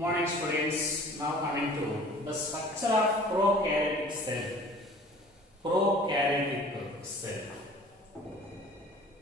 Morning students, now coming to the structure of prokaryotic cell. Prokaryotic cell.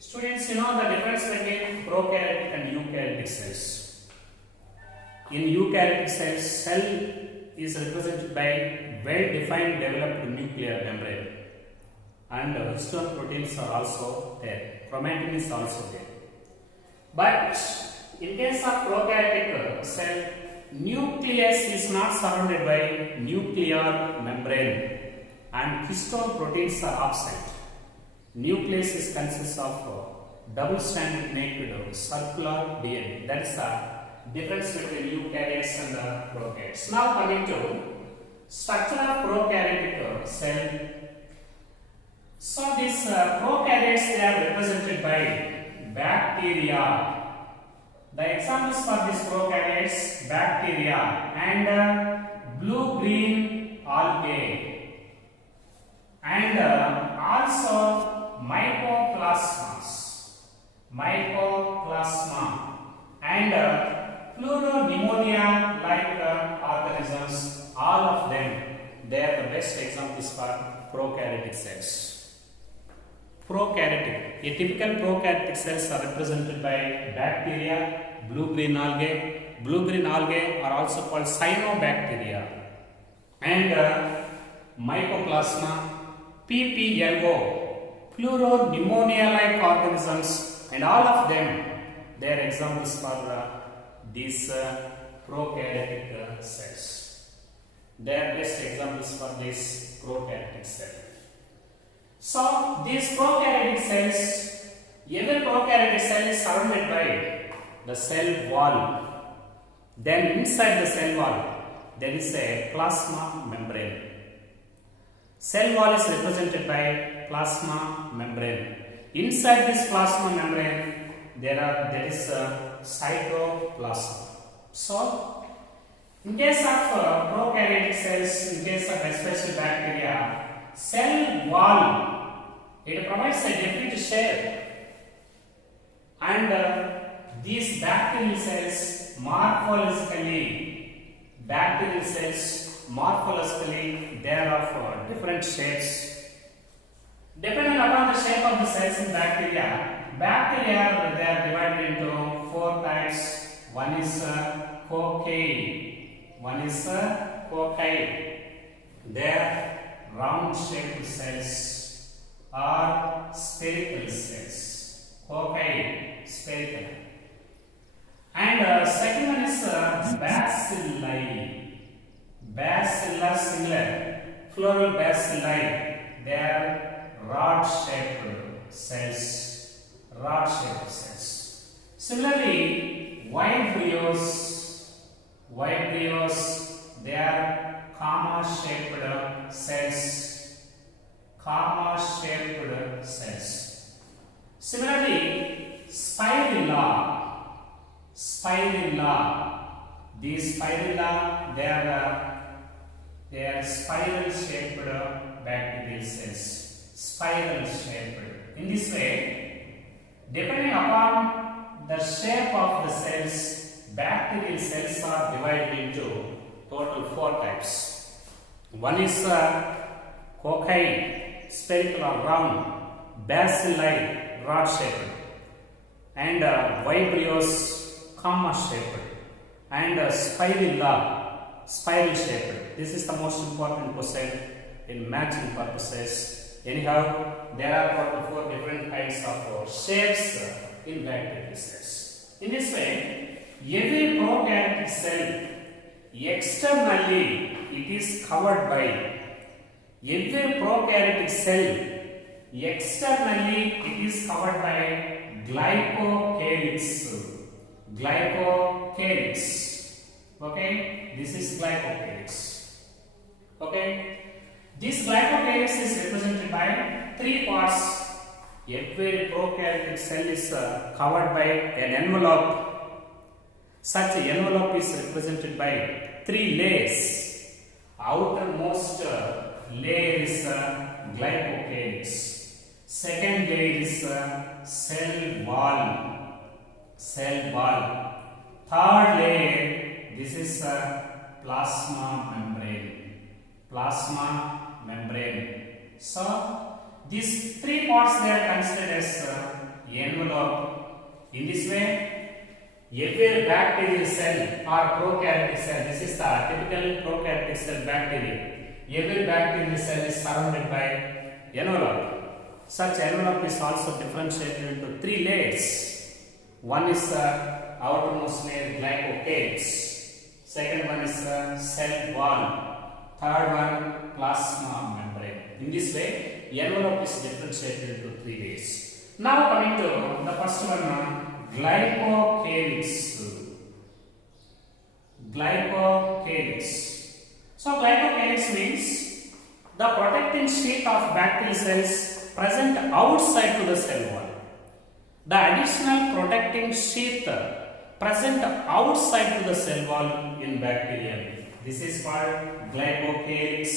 Students, you know the difference between prokaryotic and eukaryotic cells. In eukaryotic cells, cell is represented by well-defined developed nuclear membrane, and histone proteins are also there. Chromatin is also there. But in case of prokaryotic cell, nucleus is not surrounded by nuclear membrane and histone proteins are absent. Nucleus is consists of double-stranded naked circular DNA. That is the difference between eukaryotes and prokaryotes. Now coming to structure of prokaryotic cell. So these prokaryotes, they are represented by bacteria. The examples for these prokaryotes, bacteria and blue-green algae, and also mycoplasmas, and pleuropneumonia like organisms. All of them, they are the best examples for prokaryotic cells. Prokaryotic. A typical prokaryotic cells are represented by bacteria, blue-green algae. Blue-green algae are also called cyanobacteria, and mycoplasma, PPLO, pleuropneumonia-like organisms, and all of them, they are examples for these prokaryotic cells. They are best examples for this prokaryotic cell. So these prokaryotic cells, every prokaryotic cell is surrounded by the cell wall. Then inside the cell wall, there is a plasma membrane. Cell wall is represented by plasma membrane. Inside this plasma membrane, there is a cytoplasm. So, in case of prokaryotic cells, in case of especially bacteria, cell wall, it provides a definite shape, and these bacterial cells morphologically, they are of different shapes. Depending upon the shape of the cells in bacteria, they are divided into four types. One is cocci, they are round shaped cells or spherical cells. Cocci, spherical. And second one is bacilli. Bacillar singular, floral bacilli. They are rod-shaped cells. Similarly, vibrios, they are comma-shaped cells. Similarly, spirilla. These spirilla, they are spiral-shaped bacterial cells. Spiral-shaped. In this way, depending upon the shape of the cells, bacterial cells are divided into total four types. One is cocci, spherical or round, bacilli, rod-shaped, and vibrios, comma-shaped, and spirilla, spiral-shaped. This is the most important question in matching purposes. Anyhow, there are four different kinds of shapes in bacterial cells. In this way, every prokaryotic cell, externally, it is covered by glycocalyx. Okay, this is glycocalyx. Okay, this glycocalyx is represented by three parts. Every prokaryotic cell is covered by an envelope. Such an envelope is represented by three layers. Outermost layer is glycocalyx. Second layer is cell wall. Third layer this is plasma membrane. Plasma membrane. So these three parts they are considered as envelope. In this way, every bacterial cell or prokaryotic cell, this is the typical prokaryotic cell bacteria. Every bacterial cell is surrounded by envelope. Such envelope is also differentiated into three layers. One is the outermost layer, glycocalyx. Second one is the cell wall. Third one, plasma membrane. In this way, envelope is differentiated into three layers. Now coming to the first one, glycocalyx. Glycocalyx. So glycocalyx means the protecting sheet of bacterial cells present outside to the cell wall. The additional protecting sheath present outside to the cell wall in bacterium. This is called glycocalyx.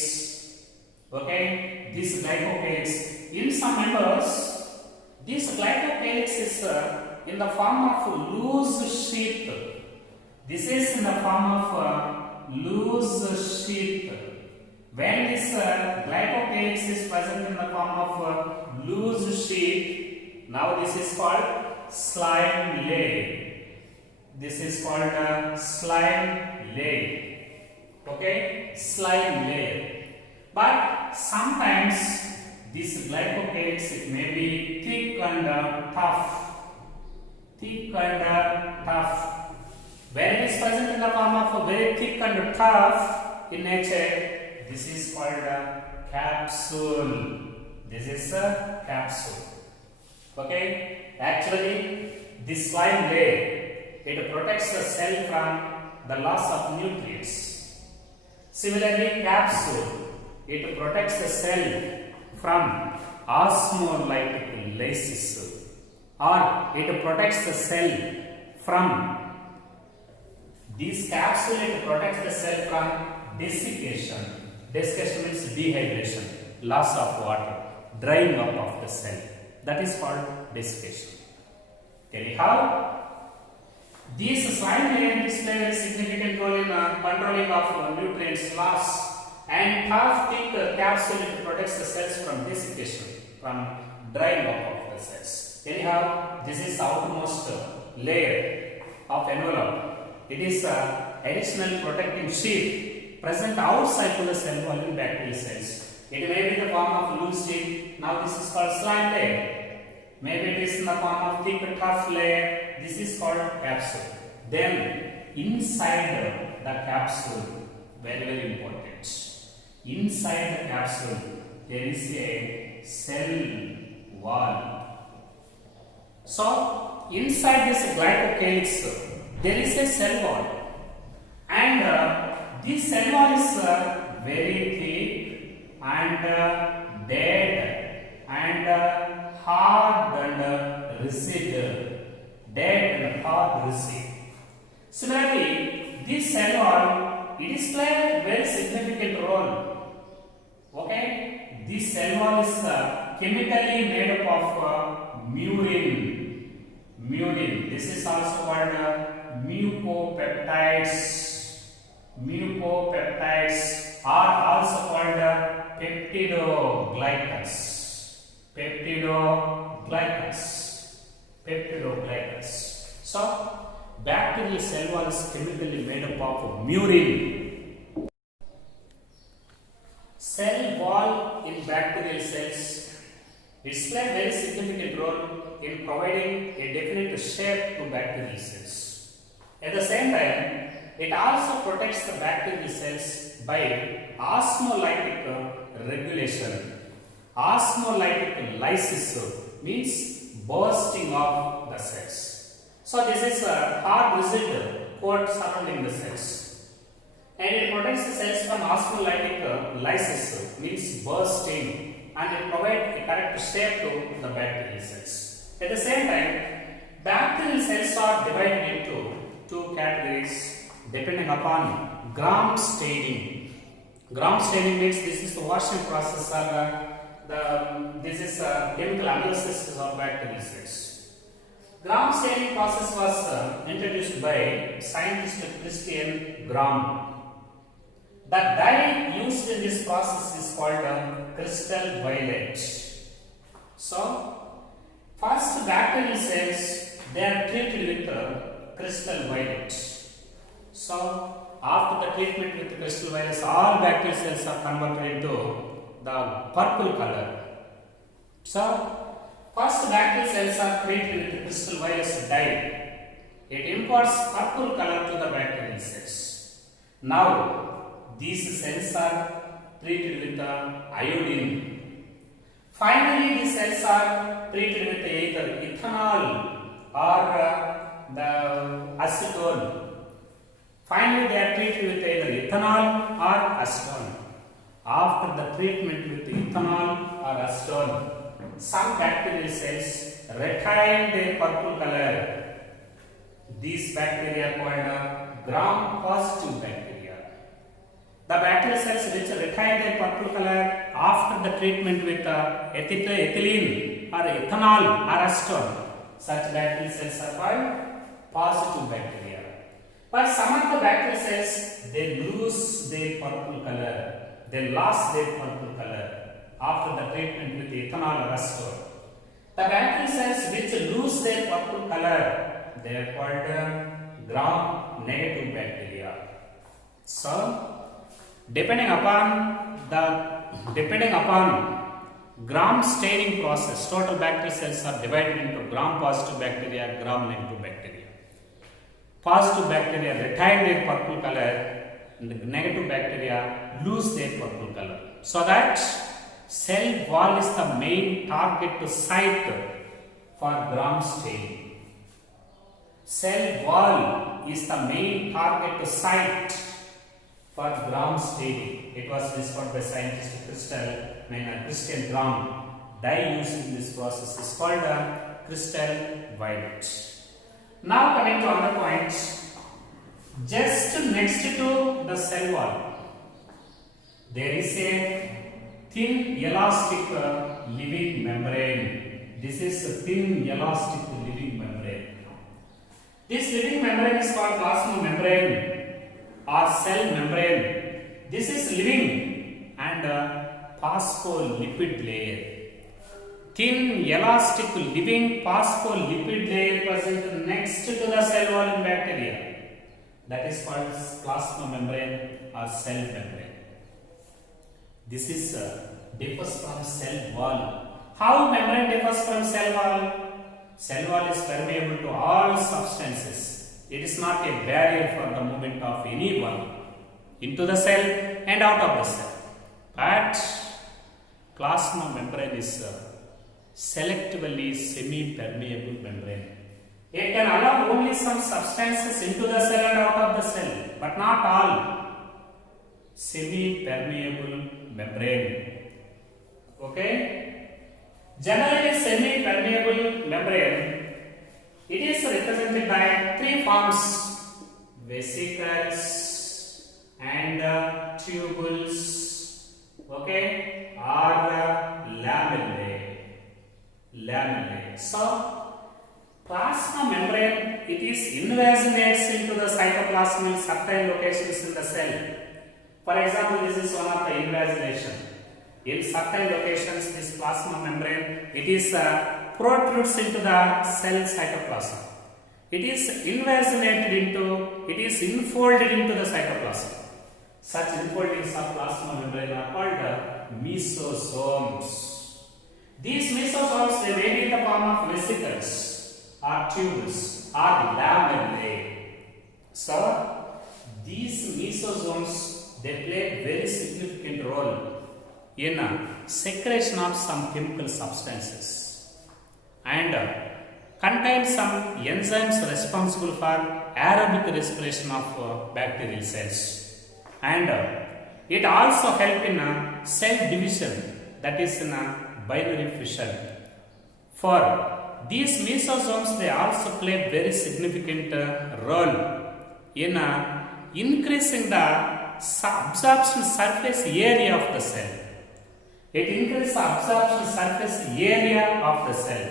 Okay, this glycocalyx. In some members, this glycocalyx is in the form of loose sheath. This is in the form of loose sheath. When this glycocalyx is present in the form of loose sheath, now this is called slime layer. This is called slime layer. Okay, slime layer. But sometimes this glycocalyx it may be thick and tough. Thick and tough. When it is present in the form of very thick and tough in nature, this is called a capsule. This is a capsule. Okay. Actually, this slime layer it protects the cell from the loss of nutrients. Similarly, capsule it protects the cell from osmolytic lysis, or it protects the cell from this capsule. It protects the cell from desiccation. Desiccation means dehydration, loss of water, drying up of the cell. That is called desiccation. Anyhow, these slime layers play a significant role in controlling of nutrients loss, and half thick capsule it protects the cells from desiccation, from drying up of the cells. Anyhow, this is the outermost layer of envelope. It is additional protecting sheath present outside to the cell wall in bacterial cells. It may be in the form of loose sheath. Now this is called slime layer. Maybe it is in the form of thick tough layer. This is called capsule. Then inside the capsule, very very important. Inside the capsule there is a cell wall. So inside this glycocalyx there is a cell wall, and this cell wall is very thick and dead and hard and rigid. Dead and hard rigid. Similarly, this cell wall it is playing a very significant role. Okay, this cell wall is chemically made up of murin. Murin. This is also called mucopeptides. Mucopeptides are also called peptidoglycans. Peptidoglycans. So, bacterial cell wall is chemically made up of murin. Cell wall in bacterial cells it plays a very significant role in providing a definite shape to bacterial cells. At the same time, it also protects the bacterial cells by osmolytic regulation. Osmolytic lysis means bursting of the cells. So this is a hard rigid coat surrounding the cells, and it protects the cells from osmolytic lysis means bursting, and it provides a correct shape to the bacterial cells. At the same time, bacterial cells are divided into two categories depending upon gram staining. Gram staining means this is the washing process, or this is chemical analysis of bacterial cells. Gram staining process was introduced by scientist Christian Gram. The dye used in this process is called crystal violet. So, first bacterial cells, they are treated with crystal violet. So, after the treatment with crystal violet, all bacterial cells are converted into the purple color. So, first bacterial cells are treated with crystal violet dye. It imparts purple color to the bacterial cells. Now, these cells are treated with iodine. Finally, these cells are treated with either ethanol or the acetone. Finally, they are treated with either ethanol or acetone. After the treatment with ethanol or acetone, some bacterial cells retain their purple color. These bacteria are called gram-positive bacteria. The bacterial cells which retain their purple color after the treatment with ethylene or ethanol or acetone, such bacterial cells are called positive bacteria. But some of the bacterial cells, they lose their purple color. They lost their purple color after the treatment with ethanol or acetone. The bacterial cells which lose their purple color, they are called gram-negative bacteria. So, depending upon gram staining process, total bacterial cells are divided into gram-positive bacteria, gram-negative bacteria. Positive bacteria retain their purple color, and the negative bacteria lose their purple color. So that cell wall is the main target to site for gram staining. Cell wall is the main target to site for gram staining. It was discovered by scientist Christian Gram. Dye used in this process is called crystal violet. Now coming to other points, just next to the cell wall, there is a thin elastic living membrane. This is a thin elastic living membrane. This living membrane is called plasma membrane or cell membrane. This is living and phospholipid layer. Thin elastic living phospholipid layer present next to the cell wall in bacteria. That is called plasma membrane or cell membrane. This is differs from cell wall. How membrane differs from cell wall? Cell wall is permeable to all substances. It is not a barrier for the movement of anyone into the cell and out of the cell. But plasma membrane is selectively semi-permeable membrane. It can allow only some substances into the cell and out of the cell, but not all. Semi-permeable membrane. Okay? Generally, semi-permeable membrane, it is represented by three forms: vesicles and tubules, okay, or lamellae. So, plasma membrane, it is invaginates into the cytoplasm in certain locations in the cell. For example, this is one of the invagination. In certain locations, this plasma membrane, it is protrudes into the cell cytoplasm. It is invaginated into, it is infolded into the cytoplasm. Such infoldings of plasma membrane are called mesosomes. These mesosomes, they may be in the form of vesicles or tubules or lamellae. So, these mesosomes, they play very significant role in secretion of some chemical substances and contain some enzymes responsible for aerobic respiration of bacterial cells, and it also help in cell division, that is in binary fission. For these mesosomes, they also play very significant role in increasing the absorption surface area of the cell. It increases the absorption surface area of the cell.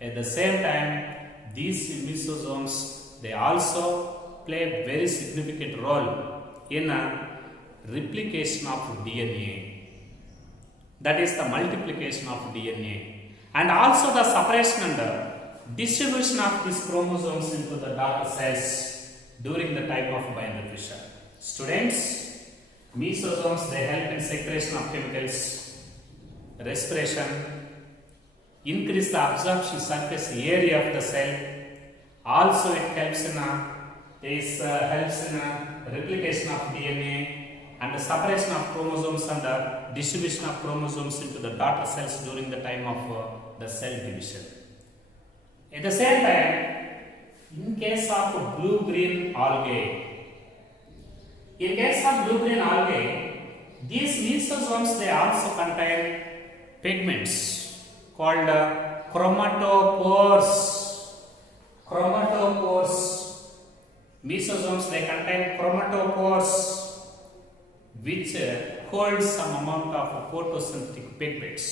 At the same time, these mesosomes, they also play a very significant role in a replication of DNA. That is the multiplication of DNA, and also the separation and distribution of these chromosomes into the daughter cells during the time of binary fission. Students, mesosomes, they help in secretion of chemicals, respiration, increase the absorption surface area of the cell. Also, it helps in replication of DNA and the separation of chromosomes and the distribution of chromosomes into the daughter cells during the time of the cell division. At the same time, in case of blue-green algae, these mesosomes, they also contain pigments called chromatophores. Mesosomes, they contain chromatophores which hold some amount of photosynthetic pigments.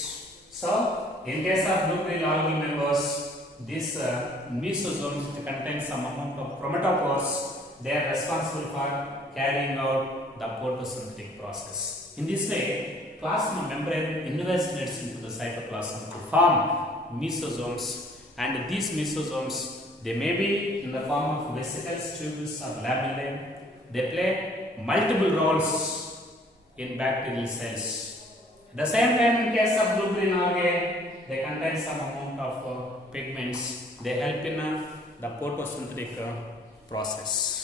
So, in case of blue-green algae members, these mesosomes contain some amount of chromatophores. They are responsible for carrying out the photosynthetic process. In this way, plasma membrane invasives into the cytoplasm to form mesosomes, and these mesosomes, they may be in the form of vesicles, tubules or lamellae. They play multiple roles in bacterial cells. At the same time, in case of blue-green algae, they contain some amount of pigments. They help in the photosynthetic process.